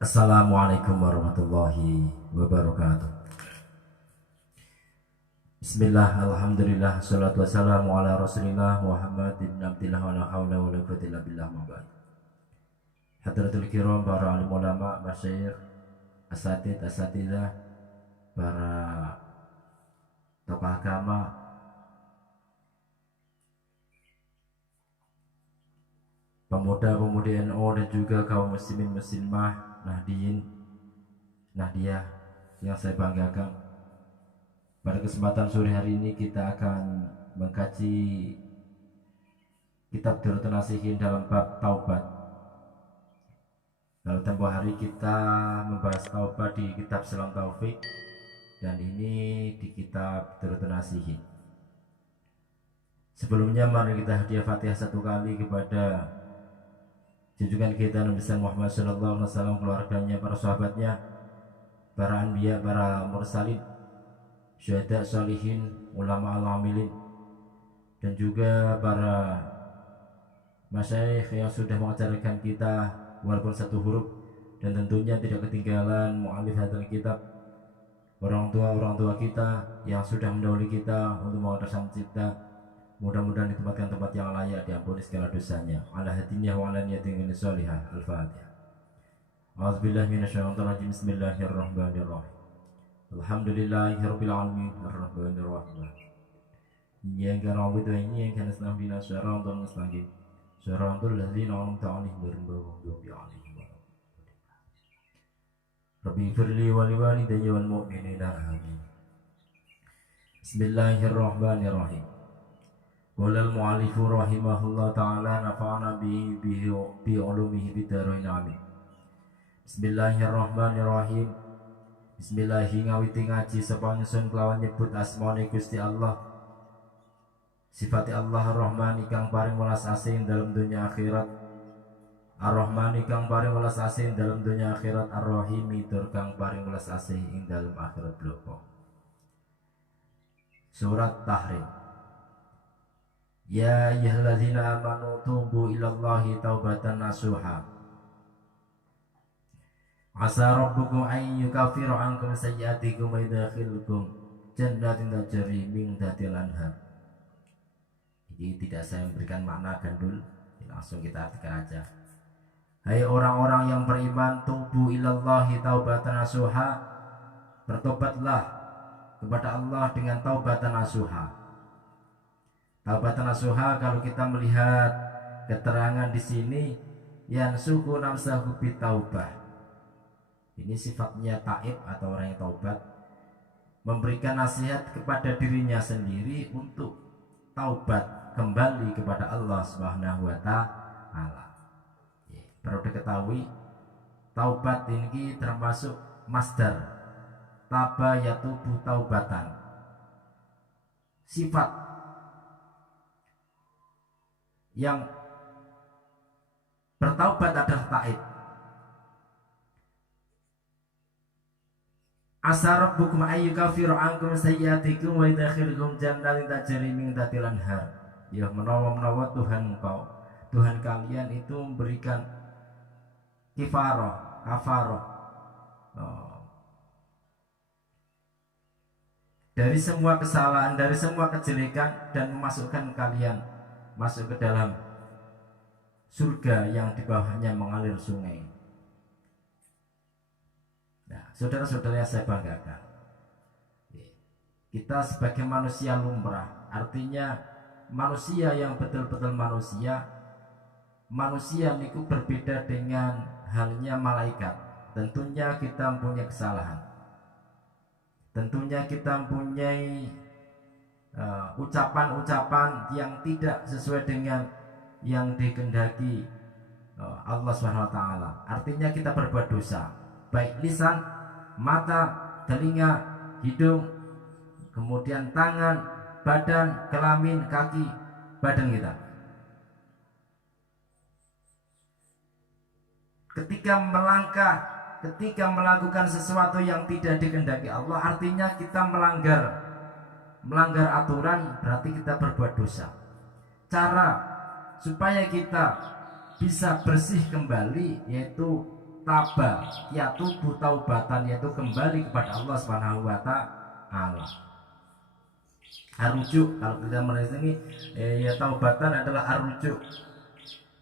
Assalamualaikum warahmatullahi wabarakatuh. Bismillah, alhamdulillah, salatu wassalamu ala rasulillah Muhammad ibn Abdillah wa la hawla wa la quwwata illa billah ma ba'd. Hadratul kiram, para alim ulama, masyayikh, asatidah, para tokoh agama, pemuda-pemudi NU dan juga kaum muslimin muslimah, Nahdiyin, Nahdiyah yang saya banggakan. Pada kesempatan sore hari ini kita akan mengkaji kitab Durratun Nasihin dalam bab taubat. Lalu tempoh hari kita membahas taubat di kitab Salam Taufik, dan ini di kitab Durratun Nasihin. Sebelumnya mari kita hadiah Fatihah satu kali kepada junjungan kita Nabi Muhammad SAW, keluarganya, para sahabatnya, para anbiya, para mursalin, syuhada, sholihin, ulama al-amilin, dan juga para masyayikh yang sudah mengajarkan kita walaupun satu huruf, dan tentunya tidak ketinggalan mu'alif hadal kitab, orang tua kita yang sudah mendahului kita untuk mengajarkan cipta. Mudah-mudahan ditempatkan tempat yang layak, diampuni segala dosanya. Ala hadiniah wa ala niyatin sholihah. Al-Fatihah. A'udzubillahi minasyaitonir rajim. Bismillahirrahmanirrahim. Alhamdulillahirabbil alamin arrahmanir rahim. Iyyaka na'budu wa iyyaka nasta'in ihdinas siratal mustaqim. Siratal ladzina an'amta 'alaihim ghairil maghdubi 'alaihim waladdallin. Rabbi ighfirli wa liwalidayya wal mu'minina amin. Bismillahirrahmanirrahim. Qala al-mu'allifu rahimahullah ta'ala nafa'ana bi ulumihi bidarain amin. Bismillahirrahmanirrahim. Bismillahi ngawiti ngaji sapa nyusun kelawan nyebut asmane Gusti Allah. Sifati Allah Ar-Rahman kang paring welas asih dalam dunia akhirat. Ar-Rahman kang paring welas asih dalam dunia akhirat. Ar-Rahim tur kang paring welas asih ing dalam akhirat bloko. Surat Tahrim. Ya ayyuhalladzina amanu tubu ilallahi taubatan nasuha. Asa rabbukum an yukaffiru ankum sayyi'atikum wa yudkhilukum jannatin tajri min tahtiha al-anhar. Ini tidak saya memberikan makna gandul, langsung kita artikan aja. Hai orang-orang yang beriman, tubu ilallahi taubatan nasuha. Bertobatlah kepada Allah dengan taubatan nasuha. Taubatan nasuha, kalau kita melihat keterangan di sini, yang suku namsahu bitaubah. Ini sifatnya taib atau orang yang taubat, memberikan nasihat kepada dirinya sendiri untuk taubat kembali kepada Allah Subhanahu wa ta'ala. Perlu diketahui, taubat ini termasuk masdar taba yatubu taubatan. Sifat yang bertaubat adalah taib. Asa rabbukum ayyukaffiru ankum sayyi'atikum wa yudkhilukum jannatin tajri min tahtiha al-anhar. Ya menawa Tuhan engkau, Tuhan kalian itu memberikan kafarah dari semua kesalahan, dari semua kejelekan, dan memasukkan kalian masuk ke dalam surga yang di bawahnya mengalir sungai. Nah, saudara-saudara yang saya banggakan, kita sebagai manusia lumrah, artinya manusia yang betul-betul manusia niku berbeda dengan halnya malaikat. Tentunya kita mempunyai kesalahan, tentunya kita mempunyai ucapan-ucapan yang tidak sesuai dengan yang dikehendaki Allah Subhanahu wa ta'ala. Artinya kita berbuat dosa, baik lisan, mata, telinga, hidung, kemudian tangan, badan, kelamin, kaki, badan kita. Ketika melangkah, ketika melakukan sesuatu yang tidak dikehendaki Allah, artinya kita melanggar aturan, berarti kita berbuat dosa. Cara supaya kita bisa bersih kembali yaitu taba, yatubu taubatan, yaitu kembali kepada Allah Subhanahu wa taala. Arujuk, kalau kita menulis ini ya taubatan adalah arujuk,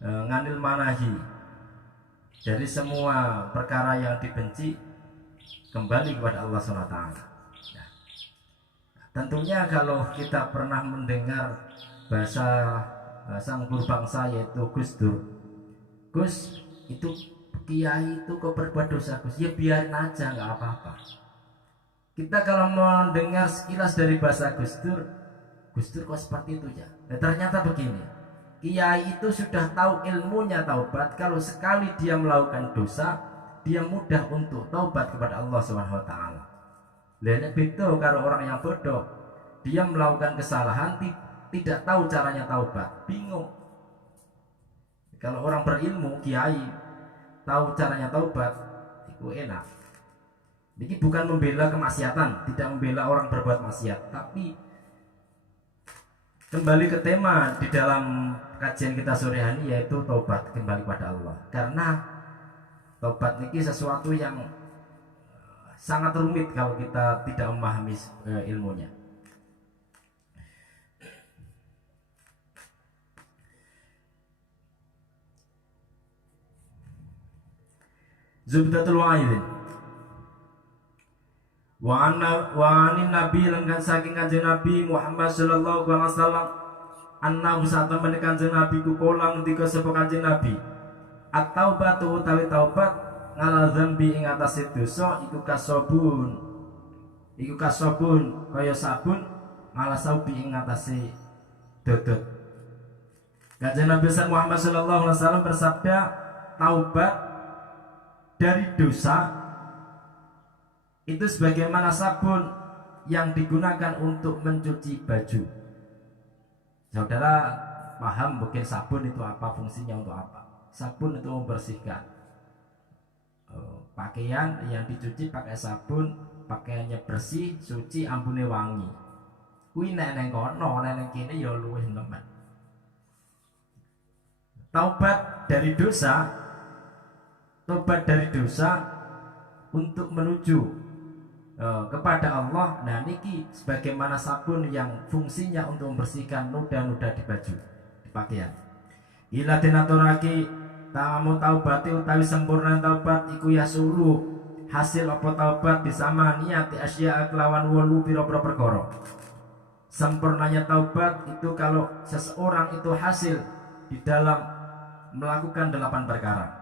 nganil manahi, dari semua perkara yang dibenci, kembali kepada Allah Subhanahu wa taala. Nah, tentunya kalau kita pernah mendengar bahasa sang guru bangsa yaitu Gus Dur, Gus itu kiai itu kok berbuat dosa Gus, ya biarin aja, nggak apa-apa. Kita kalau mendengar sekilas dari bahasa Gus Dur kok seperti itu ya. Nah, ternyata begini, kiai itu sudah tahu ilmunya taubat. Kalau sekali dia melakukan dosa, dia mudah untuk taubat kepada Allah Subhanahu wa taala. Lainnya beda kalau orang yang bodoh, dia melakukan kesalahan tidak tahu caranya taubat, bingung. Kalau orang berilmu, kiai tahu caranya taubat, itu enak. Ini bukan membela kemaksiatan, tidak membela orang berbuat maksiat, tapi kembali ke tema di dalam kajian kita sore hari, yaitu taubat, kembali kepada Allah. Karena taubat ini sesuatu yang sangat rumit kalau kita tidak memahami ilmunya. Zubdatul Wa'idin wa anin nabi lan kan saking kanjeng Nabi Muhammad sallallahu alaihi wasallam annahu satamene kanjeng Nabi ku kolang ngendika sapa kanjeng Nabi at-taubatu utawi taubat ngala dzambi ing atase dosa iku kasobun kaya sabun ngala saubi ing atase dodot. Kanjeng Nabi Muhammad sallallahu alaihi wasallam bersabda, taubat dari dosa itu sebagaimana sabun yang digunakan untuk mencuci baju. Saudara paham mungkin sabun itu apa, fungsinya untuk apa? Sabun itu membersihkan. Pakaian yang dicuci pakai sabun, pakaiannya bersih, suci, ambune wangi. Kuwi nek nang kono, nek kene ya luwih nemen. Taubat dari dosa untuk menuju kepada Allah. Nah niki sebagaimana sabun yang fungsinya untuk membersihkan noda-noda di baju, di pakaian. Ila dinaturake tamu taubati utawi sempurna taubat iku yasulu hasil apa taubat disama niati asya kelawan wolu pira-pira perkara. Sempurnanya taubat itu kalau seseorang itu hasil di dalam melakukan 8 perkara.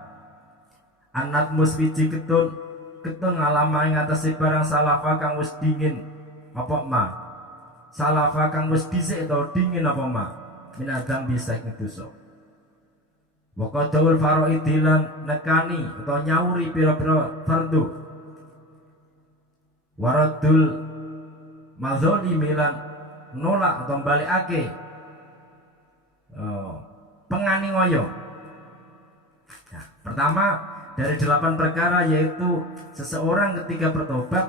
Anat musbiji ketun ngalama ing atase barang salafa kang wis dingin apa ma, salafa kang wis dhisik atau dingin apa ma minadam bisa dosa. Wa qadaul fara'idilan nekani atau nyauri pira-pira fardu. Waradul madzalimilan nolak atau balikake penganiaya. Nah, pertama dari 8 perkara yaitu seseorang ketika bertobat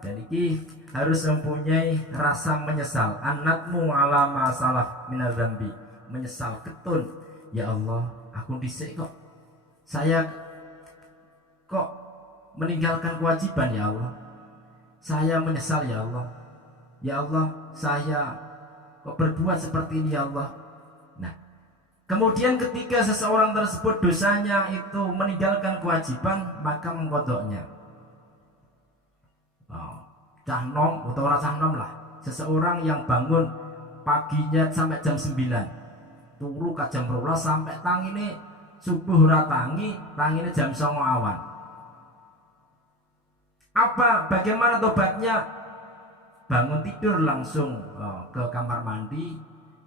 dan ini harus mempunyai rasa menyesal. Anatmu ala masalah minadzambi, menyesal ketun, ya Allah aku dhisik kok saya kok meninggalkan kewajiban, ya Allah saya menyesal, ya Allah saya kok berbuat seperti ini, ya Allah. Nah kemudian ketika seseorang tersebut dosanya itu meninggalkan kewajiban, maka mengkodoknya. Cah nom atau rasa nom lah. Seseorang yang bangun paginya sampai jam 9, turu ke jam 12 sampai tangine subuh ora tangine jam 09 awan. Bagaimana tobatnya? Bangun tidur langsung ke kamar mandi,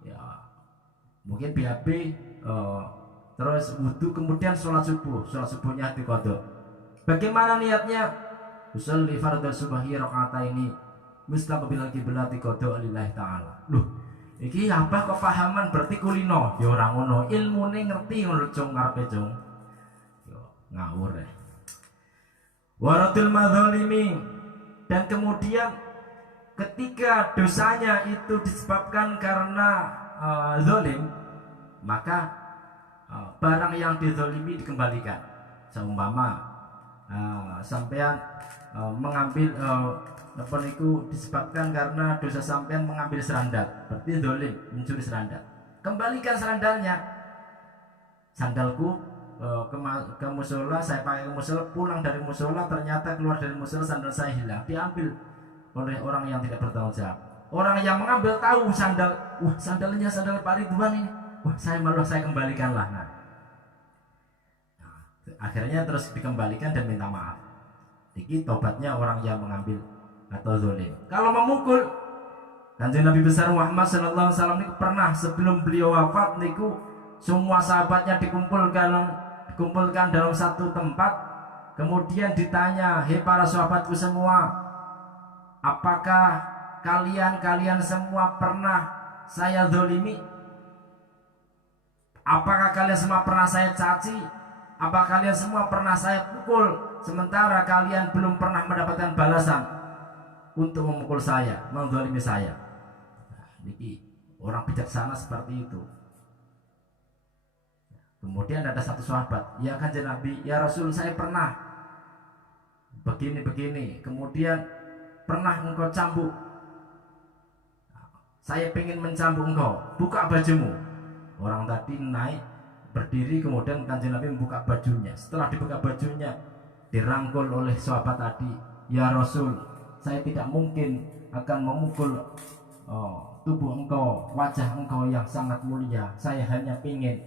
ya mungkin BAB, terus wudhu, kemudian sholat subuhnya diqadha. Bagaimana niatnya? Usolli fardhu subhi rakaataini mustaqbilal qiblati qadha lillahi ta'ala. Loh, iki apa kepahaman berarti kulino? Ya ora ngono, ilmune ngerti ngono cung karepe cung. Yo ngawur ya. Waradul madzalimi, dan kemudian ketika dosanya itu disebabkan karena zalim, maka barang yang dizalimi dikembalikan. Seumpama sampean mengambil apa niku disebabkan karena dosa sampean mengambil serandal, berarti dolim, mencuri serandal. Kembalikan serandalnya. Sandalku ke musola, saya pakai ke musola, pulang dari musola ternyata keluar dari musola sandal saya hilang, diambil oleh orang yang tidak bertanggung jawab. Orang yang mengambil tahu sandalnya sandal Pak Ridwan ini, saya kembalikanlah. Nah, akhirnya terus dikembalikan dan minta maaf. Ini tobatnya orang yang mengambil atau zalim. Kalau memukul, Kanjeng Nabi besar Muhammad sallallahu alaihi wasallam niku pernah sebelum beliau wafat niku semua sahabatnya dikumpulkan dalam satu tempat, kemudian ditanya, "Hei para sahabatku semua, apakah kalian semua pernah saya zalimi? Apakah kalian semua pernah saya caci? Apa kalian semua pernah saya pukul sementara kalian belum pernah mendapatkan balasan untuk memukul saya, menzalimi saya?" Niki orang bijaksana seperti itu. Kemudian ada satu sahabat, "Ya Kanjeng Nabi, ya Rasul, saya pernah begini. Kemudian pernah engkau cambuk. Saya pengen mencambuk engkau. Buka bajumu." Orang tadi naik berdiri, kemudian Kanjeng Nabi membuka bajunya. Setelah dibuka bajunya, dirangkul oleh sahabat tadi, "Ya Rasul, saya tidak mungkin akan memukul tubuh engkau, wajah engkau yang sangat mulia. Saya hanya ingin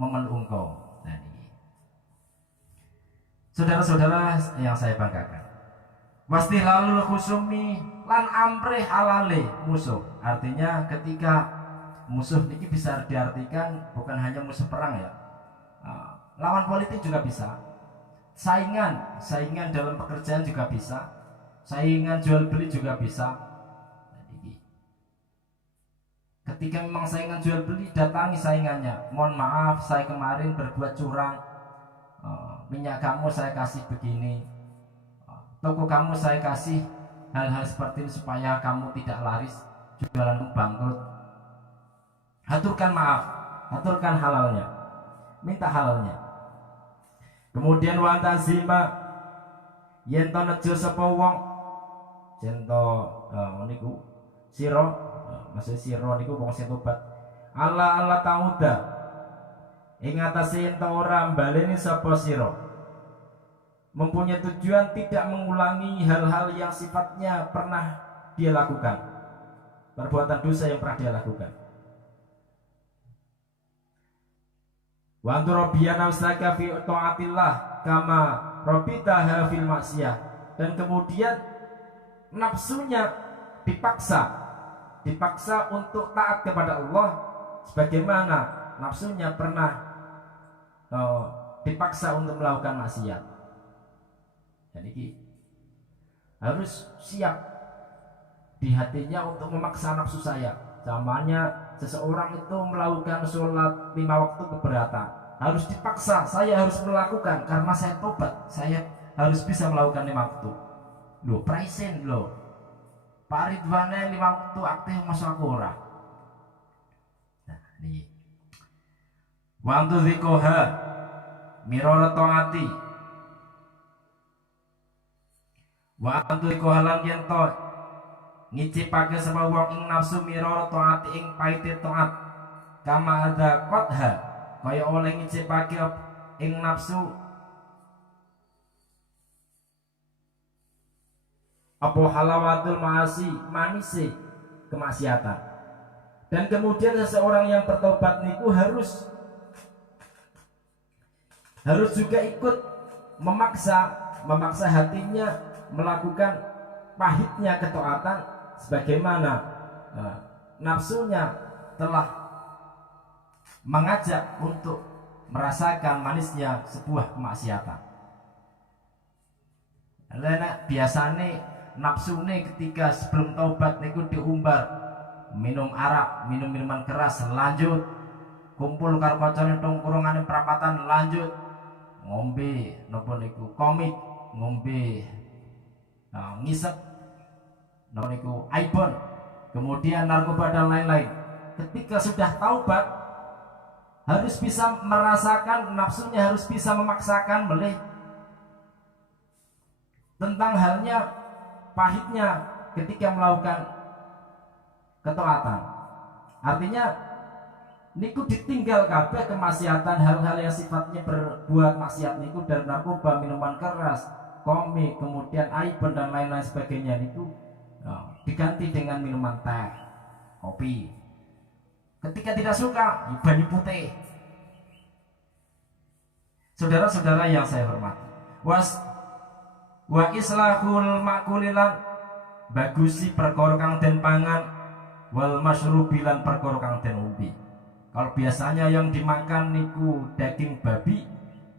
memeluk engkau." Nah, ini. Saudara-saudara yang saya banggakan, wastilhalul khusumi lan amre halale musuh. Artinya ketika musuh ini bisa diartikan bukan hanya musuh perang ya, lawan politik juga bisa, saingan dalam pekerjaan juga bisa, saingan jual beli juga bisa. Ketika memang saingan jual beli, datangi saingannya, "Mohon maaf, saya kemarin berbuat curang, minyak kamu saya kasih begini, toko kamu saya kasih hal-hal seperti ini supaya kamu tidak laris, jualanmu bangkrut." Haturkan maaf, haturkan halalnya, minta halalnya. Kemudian wantazima yen to nejo sapa wong, jento niku sira, maksud sira niku wong sing tobat, Allah tauda ing atase ento ora baleni sapa sira, mempunyai tujuan tidak mengulangi hal-hal yang sifatnya pernah dia lakukan, perbuatan dosa yang pernah dia lakukan. Wa anturabiyana nafsaka fi taatillah kama rabitaha fil maksiyah. Dan kemudian nafsunya dipaksa untuk taat kepada Allah sebagaimana nafsunya pernah dipaksa untuk melakukan maksiat. Jadi harus siap di hatinya untuk memaksa nafsu saya. Zamannya seseorang itu melakukan sholat 5 waktu keberatan, harus dipaksa, saya harus melakukan karena saya tobat, saya harus bisa melakukan 5 waktu. Loh, praisen loh, Pak Ridwan 5 waktu aktif masuk aku ora. Nah, ini wantu zikoha mirora to'ati, wantu zikoha lan yento ngicipake sama wong ing nafsu mirara taati ing paite taat, kama ada qadha kaya oleh ngicipake ing nafsu apa halawatul maasi, manise kemaksiatan. Dan kemudian seseorang yang bertobat niku harus juga ikut memaksa hatinya melakukan pahitnya ketaatan sebagaimana nafsunya telah mengajak untuk merasakan manisnya sebuah kemaksiatan. Lena biasane nafsune ketika sebelum taubat niku diumbar minum arak, minum minuman keras, lanjut kumpul karo kancane tongkrongane perapatan, lanjut ngombe napa niku komik, ngombe ngisep napa niku ibon, kemudian narkoba dan lain-lain. Ketika sudah taubat harus bisa merasakan nafsunya, harus bisa memaksakan melih tentang halnya pahitnya ketika melakukan ketaatan. Artinya niku ditinggal kabeh kemaksiatan, hal-hal yang sifatnya berbuat maksiat niku dari narkoba, minuman keras, komik, kemudian iPhone dan lain-lain sebagainya niku diganti dengan minuman teh, kopi. Ketika tidak suka, banyu putih. Saudara-saudara yang saya hormati, wa islahul makulilan bagusi perkara kang den pangan, wal masyrubilan perkara kang den umbi. Kalau biasanya yang dimakan niku daging babi,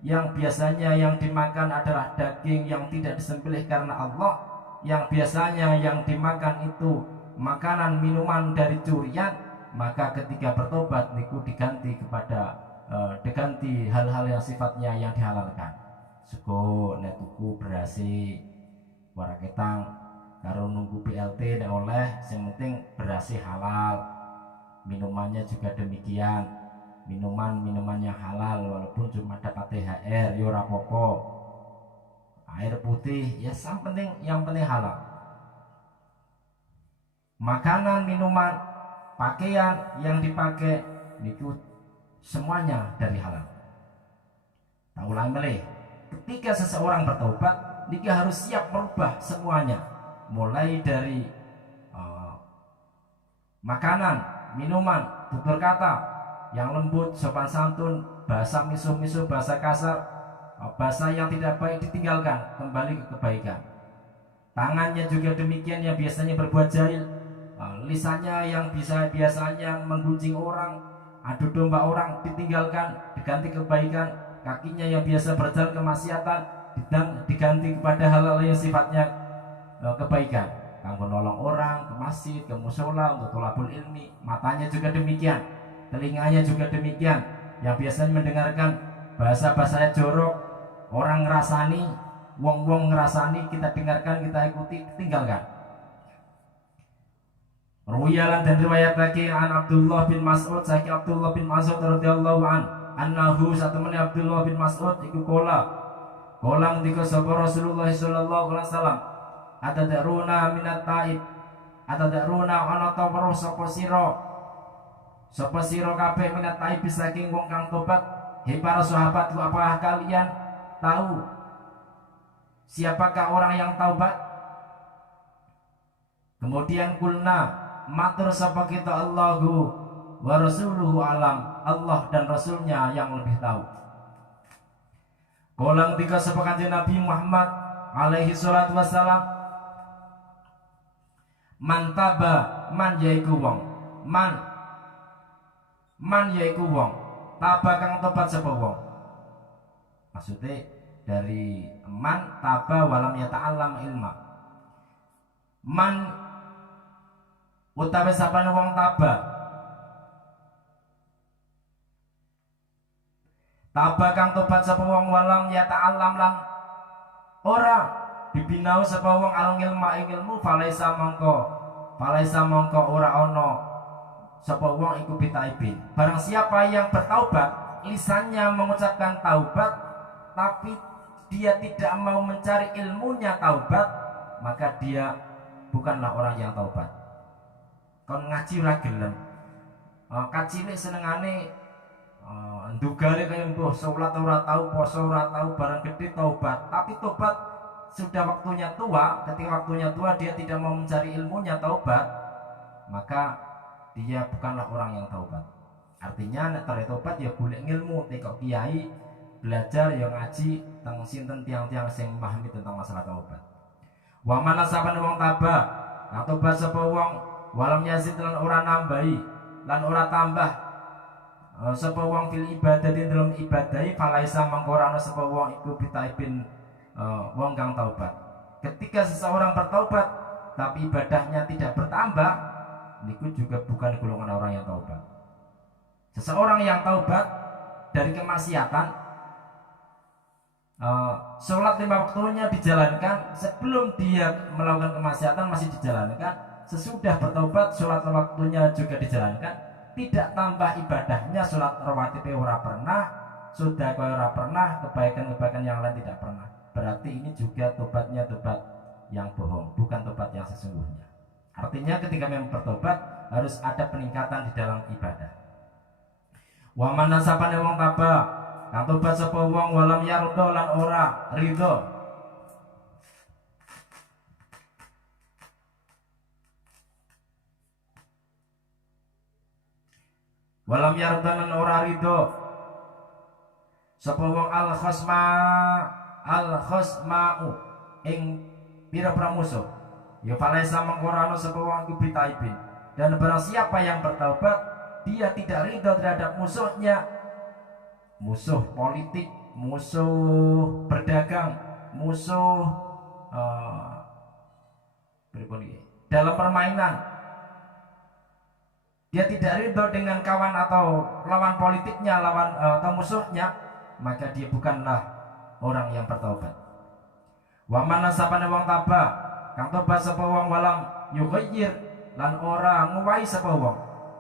yang biasanya yang dimakan adalah daging yang tidak disembelih karena Allah, yang biasanya yang dimakan itu makanan minuman dari curian, maka ketika bertobat niku diganti hal-hal yang sifatnya yang dihalalkan. Sego nek tuku berasi waraketang karo nunggu BLT nek oleh, yang penting berasi halal. Minumannya juga demikian, minuman yang halal walaupun cuma dapat THR ya ora apa-apa. Air putih ya yang penting halal. Makanan, minuman, pakaian yang dipakai itu semuanya dari halal. Tak ulang meleh, ketika seseorang bertobat dia harus siap merubah semuanya, mulai dari makanan, minuman, tutur kata yang lembut, sopan santun, bahasa misuh-misuh, bahasa kasar, bahasa yang tidak baik ditinggalkan, kembali ke kebaikan. Tangannya juga demikian, yang biasanya berbuat jahil, lisannya yang biasanya menggunjing orang, adu domba orang, ditinggalkan, diganti kebaikan. Kakinya yang biasa berjalan kemaksiatan dan diganti kepada hal-hal yang sifatnya kebaikan, kanggo nolong orang, ke masjid, ke musola untuk thalabul ilmi. Matanya juga demikian, telinganya juga demikian, yang biasanya mendengarkan bahasa-bahasa jorok, orang ngerasani, wong-wong ngerasani, kita dengarkan, kita ikuti, tinggalkan. Ruwiyalan dan riwayat lagi an Abdullah bin Mas'ud, saiki Abdullah bin Mas'ud radhiyallahu anhu satemene Abdullah bin Mas'ud iku kolang dika sapa Rasulullah sallallahu alaihi wasallam, atadruna minat taib, atadruna ana ta weruh sapa sira kabeh minat taib saking wong kang tobat. Hei para sahabat, apakah kalian tahu siapakah orang yang taubat? Kemudian kulna, matur sapa kita, Allahu wa rasuluhu alam, Allah dan Rasulnya yang lebih tahu. Kolang tiga sapa kanjeng Nabi Muhammad alaihi salatu wassalam, mantaba, man yaiku wong, man yaiku wong, taba kang tobat sapa wong. Maksudnya dari man taba walam yata'allam ilma. Man utawi sapane wong taba kang tobat sapa wong walam yata'allam lan ora dibinau sapa wong al ilmu, falaisa mongko ora ana sapa wong iku bitaibin. Barang siapa yang bertaubat, lisannya mengucapkan taubat, tapi dia tidak mau mencari ilmunya taubat, maka dia bukanlah orang yang taubat. Kon ngaji ora gelem, kacile senengane ndugale kaya mbuh salat ora tau, poso ora tau, barang gede taubat. Tapi taubat sudah waktunya tua, ketika waktunya tua dia tidak mau mencari ilmunya taubat, maka dia bukanlah orang yang taubat. Artinya nek tare taubat ya golek ilmu, tekok kiai, belajar ya ngaji teng sinten tiang-tiang sing memahami tentang masalah taubat. Wa man sabane wong tabah, tobat sapa wong walam yazid lan ora nambahi lan ora tambah sapa wong fil ibadati dalam ibadahi, falaisa mangko ora ana sapa wong iku bitaibin wong kang taubat. Ketika seseorang bertaubat tapi ibadahnya tidak bertambah, niku juga bukan golongan orang yang taubat. Seseorang yang taubat dari kemaksiatan, sholat 5 waktunya dijalankan, sebelum dia melakukan kemaksiatan masih dijalankan, sesudah bertaubat sholat waktunya juga dijalankan, tidak tambah ibadahnya, sholat rawatib ora pernah, sudah ora pernah, kebaikan-kebaikan yang lain tidak pernah. berarti ini juga tobatnya tobat yang bohong, bukan tobat yang sesungguhnya. Artinya ketika memang bertobat harus ada peningkatan di dalam ibadah. Wa man nasabane wong taba kang tobat sapa wong walam yardo lan ora ridho. Walam yardo lan ora ridho sapa wong al khosma'u ing pira-pira musuh. Ya falaisa mengkorano sapa wong iku bitaibin. Dan barang siapa yang bertaubat, dia tidak ridho terhadap musuhnya, musuh politik, musuh berdagang, musuh dalam permainan. Dia tidak ridho dengan kawan atau lawan politiknya, lawan atau musuhnya, maka dia bukanlah orang yang bertaubat. Wa man nasabane wong taba kang tobat sapa wong walam yughayyir lan ora nguwahi sapa wong,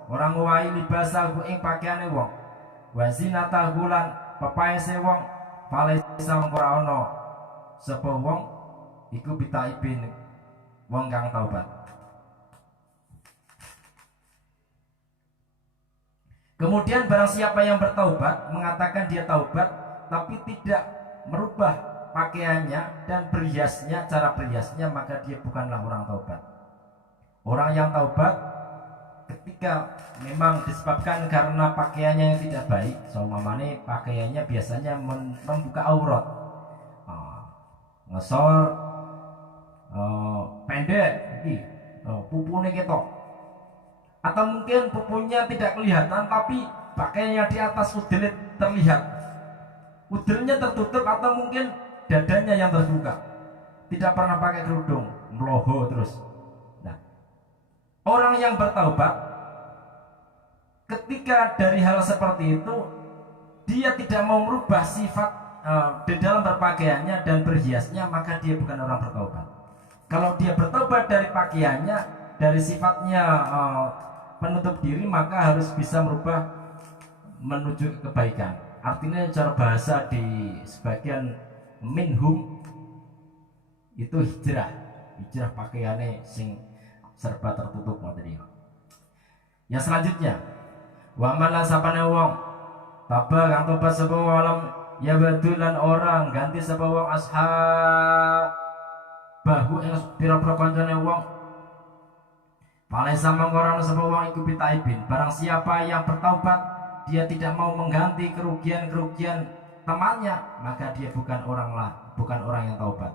ora nguwahi libasahu ing pakaiane wong, wa zinatahu lan pepaese wong, falaisa ora ana sapa wong iku bitaibin wong kang taubat. Kemudian barang siapa yang bertaubat, mengatakan dia taubat tapi tidak merubah pakaiannya dan berhiasnya, cara berhiasnya, maka dia bukanlah orang taubat. Orang yang taubat ketika memang disebabkan karena pakaiannya yang tidak baik, seumpamane pakaiannya biasanya membuka aurat, ngesor, pendek, pupune ketok, atau mungkin pupunya tidak kelihatan tapi pakaiannya di atas udelnya terlihat, udelnya tertutup, atau mungkin dadanya yang terbuka, tidak pernah pakai kerudung, meloho terus. Nah, orang yang bertaubat ketika dari hal seperti itu, dia tidak mau merubah sifat di dalam berpakaiannya dan berhiasnya, maka dia bukan orang bertaubat. Kalau dia bertobat dari pakaiannya, dari sifatnya penutup diri, maka harus bisa merubah menuju kebaikan. Artinya cara bahasa di sebagian minhum itu hijrah pakaiannya sing serba tertutup materi. Yang selanjutnya, wa man lasapane wong taba kang tobat sapa walam ya badulan orang ganti sapa wong bahu ing pira-pira kancane wong, falaisa mangkoran sapa wong iku bitaibin. Barang siapa yang bertaubat, dia tidak mau mengganti kerugian-kerugian temannya, maka dia bukan orang yang taubat.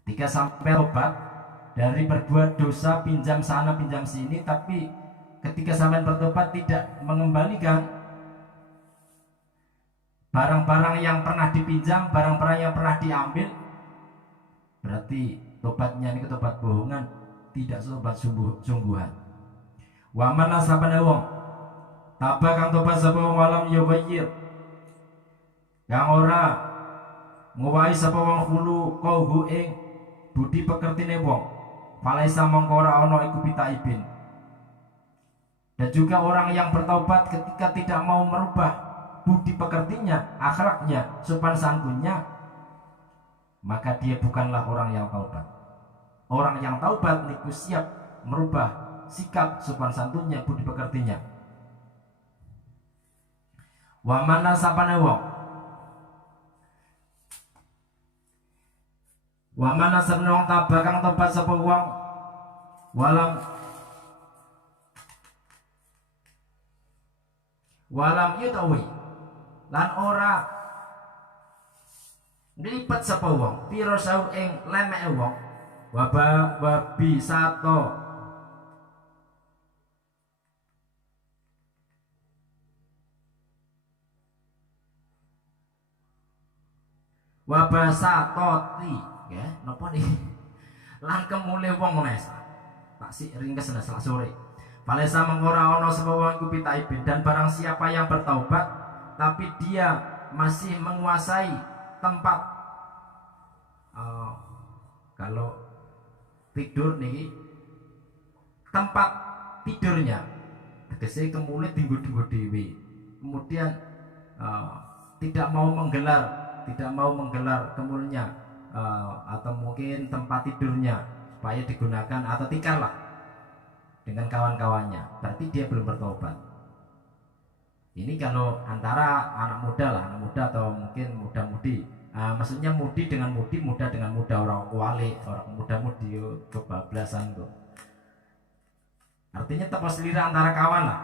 Ketika sampai taubat dari berbuat dosa, pinjam sana pinjam sini, tapi ketika sampai bertobat tidak mengembalikan barang-barang yang pernah dipinjam, barang-barang yang pernah diambil, berarti tobatnya ini tobat bohongan, tidak tobat sungguhan. Wa man nasabana wong taba kang tobat sapa malam yughayyir kang ora nguwahi sapa wong hulu kauhu ing budi pekertine wong, falaisa mongko ora ana iku bitaibin. Dan juga orang yang bertaubat ketika tidak mau merubah budi pekertinya, akhlaknya, sopan santunnya, maka dia bukanlah orang yang taubat. Orang yang taubat niku siap merubah sikap, sopan santunnya, budi pekertinya. Wa man sapane wong wa man sabne wong tabah kang tobat sapa wong walam yutawi lan ora nglipat sapa wong pira saur ing lemeke wong wabi sato wabasatoti ya napa nih lan kemule wong nes tak sik ringkes selak sore. Falesa mengora ono sapa wong iku pitaibin. Dan barang siapa yang bertaubat tapi dia masih menguasai tempat kalau tidur nih tempat tidurnya, tegese kemule tinggu-tinggu dewi, kemudian tidak mau menggelar tidak mau menggelar kemulnya atau mungkin tempat tidurnya supaya digunakan atau tikar lah dengan kawan-kawannya, berarti dia belum bertobat. Ini kalau antara anak muda atau mungkin muda-mudi, maksudnya mudi dengan mudi, muda dengan muda, orang kuali, orang muda-mudi kebablasan tuh. Artinya tepas selira antara kawan lah.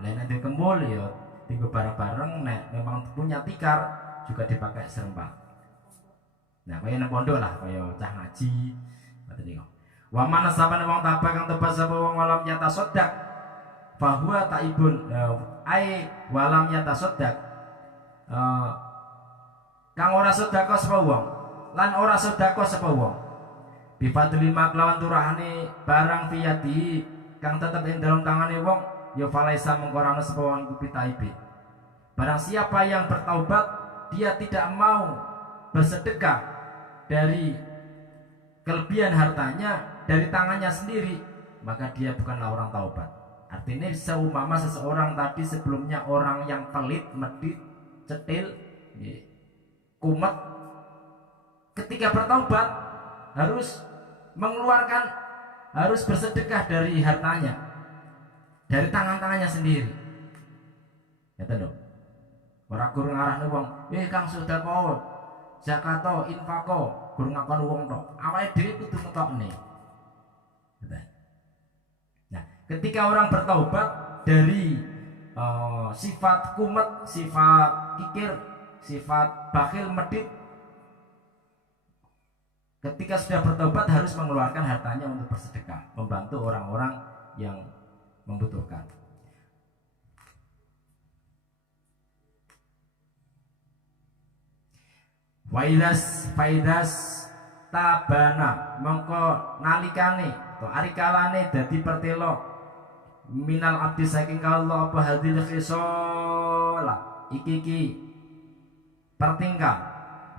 Lain nanti kembul ya tinggal bareng-bareng, nek memang punya tikar juga dipakai serempak. Nah, kaya nang pondok lah, kaya cah ngaji, ngoten niku. Wa man sabana wong tabah kang tebas sapa wong walam nyata sodak, bahwa taibun ai walam nyata sodak. Kang ora sedekah sapa wong, lan ora sedekah sapa wong. Bi fadli maklawan turahane barang fiyati kang tetep ing dalam tangane wong, ya falaisa mengkorana sapa wong iku pitaibe. Barang siapa yang bertaubat, dia tidak mau bersedekah dari kelebihan hartanya dari tangannya sendiri, maka dia bukanlah orang taubat. Artinya seumpama seseorang tadi sebelumnya orang yang pelit, medit, cetil, kumet, ketika bertaubat harus mengeluarkan, harus bersedekah dari hartanya, dari tangan-tangannya sendiri. Ya tentu. Orang guru ngarahne wong, kang sedekah, zakato, infako, guru ngakon wong tok. Awake dhewe kudu ngetokne. Nah, ketika orang bertaubat dari sifat kumet, sifat kikir, sifat bakhil, medit, ketika sudah bertobat harus mengeluarkan hartanya untuk bersedekah, membantu orang-orang yang membutuhkan. Faidas tabana mongko nalikane atau arikalane dadi pertelo minal abdi saking Allah apa hadil khisola iki pertingkah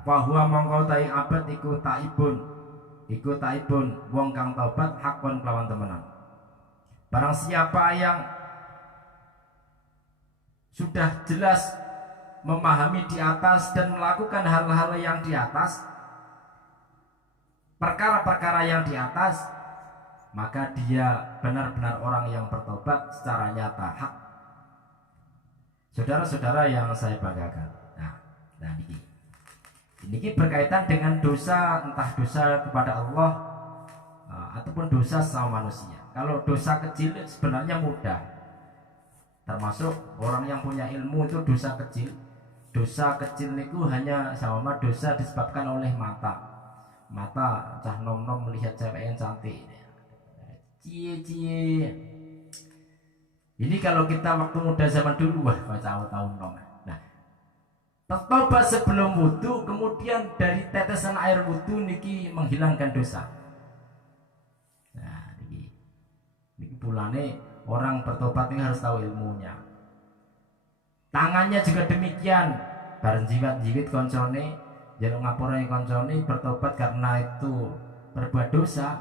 bahwa mongko tai abad iku taibun wong kang taubat hakon kelawan temenan. Barang siapa yang sudah jelas memahami di atas dan melakukan hal-hal yang di atas, perkara-perkara yang di atas, maka dia benar-benar orang yang bertobat secara nyata hak. Saudara-saudara yang saya banggakan, nah ini berkaitan dengan dosa, entah dosa kepada Allah ataupun dosa sama manusia. Kalau dosa kecil sebenarnya mudah, termasuk orang yang punya ilmu itu dosa kecil. Dosa kecil niku hanya sama dosa disebabkan oleh mata cah nom-nom melihat cewek yang cantik, cie. Ini kalau kita waktu muda zaman dulu, wah baca tahun nom. Nah, tertobat sebelum wudu, kemudian dari tetesan air wudu niki menghilangkan dosa. Nah, niki pulane orang bertobat ini harus tahu ilmunya. Tangannya juga demikian, bareng jiwit koncone, jaluk ngapurai koncone bertobat karena itu berbuat dosa.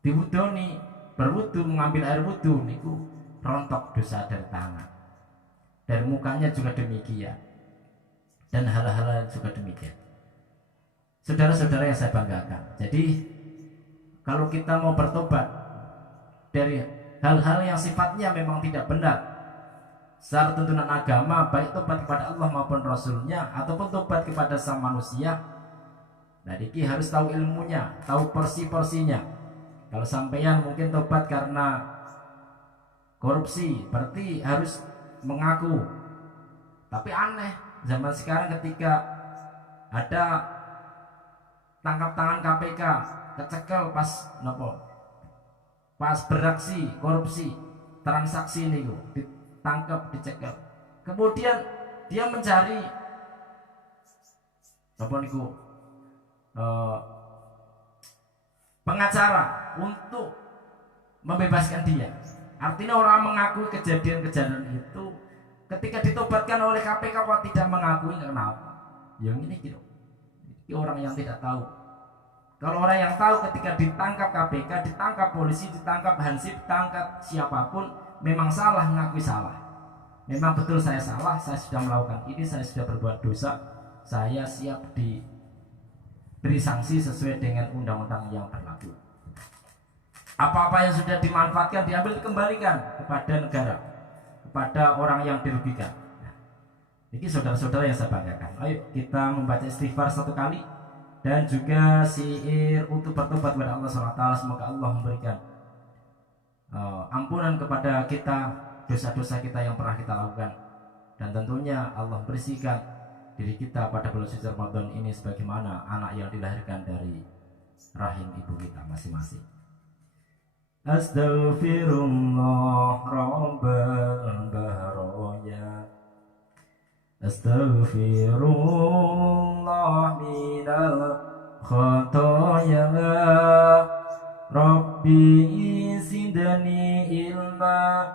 Diwudoni, berwudu, mengambil air wudu niku rontok dosa dari tangan. Dari mukanya juga demikian. Dan hal-hal juga demikian. Saudara-saudara yang saya banggakan. Jadi kalau kita mau bertobat dari hal-hal yang sifatnya memang tidak benar secara tuntunan agama, baik tobat kepada Allah maupun Rasulnya ataupun tobat kepada sang manusia, nah ini harus tahu ilmunya, tahu porsi-porsinya. Kalau sampeyan mungkin tobat karena korupsi, berarti harus mengaku. Tapi aneh zaman sekarang ketika ada tangkap tangan KPK, kecekel pas beraksi korupsi, transaksi ini tangkap, dicekel. Kemudian dia mencari pengacara untuk membebaskan dia. Artinya orang mengakui kejadian-kejadian itu, ketika ditobatkan oleh KPK kok tidak mengakui, kenapa? Yang ini gitu. Ini orang yang tidak tahu. Kalau orang yang tahu ketika ditangkap KPK, ditangkap polisi, ditangkap Hansip, ditangkap siapapun, memang salah, mengakui salah. Memang betul saya salah, saya sudah melakukan ini, saya sudah berbuat dosa, saya siap diberi sanksi sesuai dengan undang-undang yang berlaku. Apa-apa yang sudah dimanfaatkan diambil dikembalikan kepada negara, kepada orang yang dirugikan. Nah, ini saudara-saudara yang saya banggakan. Ayo kita membaca istighfar 1 kali dan juga syair untuk bertobat kepada Allah SWT. Semoga Allah memberikan ampunan kepada kita dosa-dosa kita yang pernah kita lakukan, dan tentunya Allah bersihkan diri kita pada bulan suci Ramadan ini sebagaimana anak yang dilahirkan dari rahim ibu kita masing-masing. Astaghfirullah rabbal baraya, astaghfirullah minal khotoya, Rabbi zidni ilma,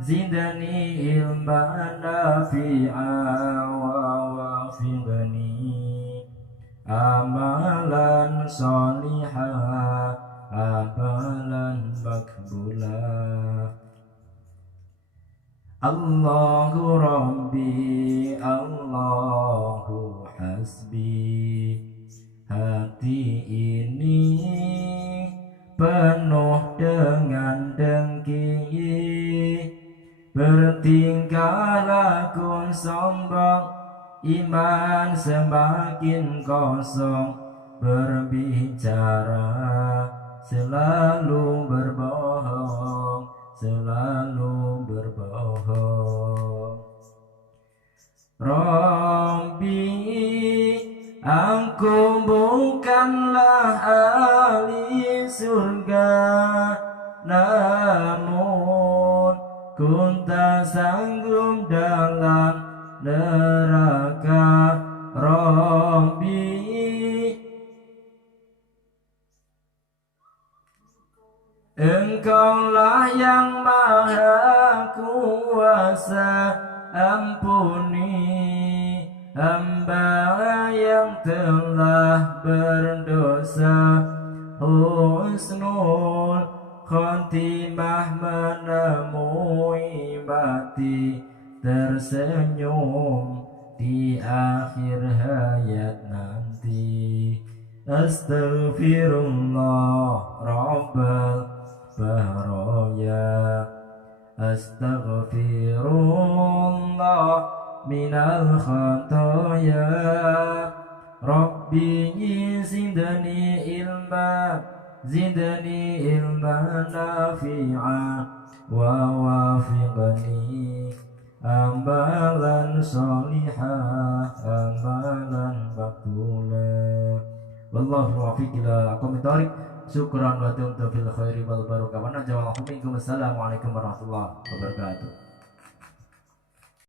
zidni ilma nafi'a wa wafiqni amalan solihah, amalan makbulah. Allahu Rabbi, Allahu Hasbi, hati ini penuh dengan dengki, bertingkah laku sombong, iman semakin kosong, berbicara selalu berbohong, selalu berbohong. Rabbi, aku bukanlah ahli surga, namun ku tak sanggup dalam neraka. Rabbi, Engkaulah yang maha kuasa, ampuni hamba yang telah berdosa. Husnul khotimah menemui mati, tersenyum di akhir hayat nanti. Astaghfirullah rabbal baraya, astaghfirullah minal khotoya, Rabbi zidni ilma, zidni ilma nafi'a wa wafiqni amalan solihah, amalan makbulah. Wallahu muwaffiq ila aqwamit thoriq. Syukran wa tumtu fil khairi wal barakah wa najwa. Assalamualaikum warahmatullahi wabarakatuh.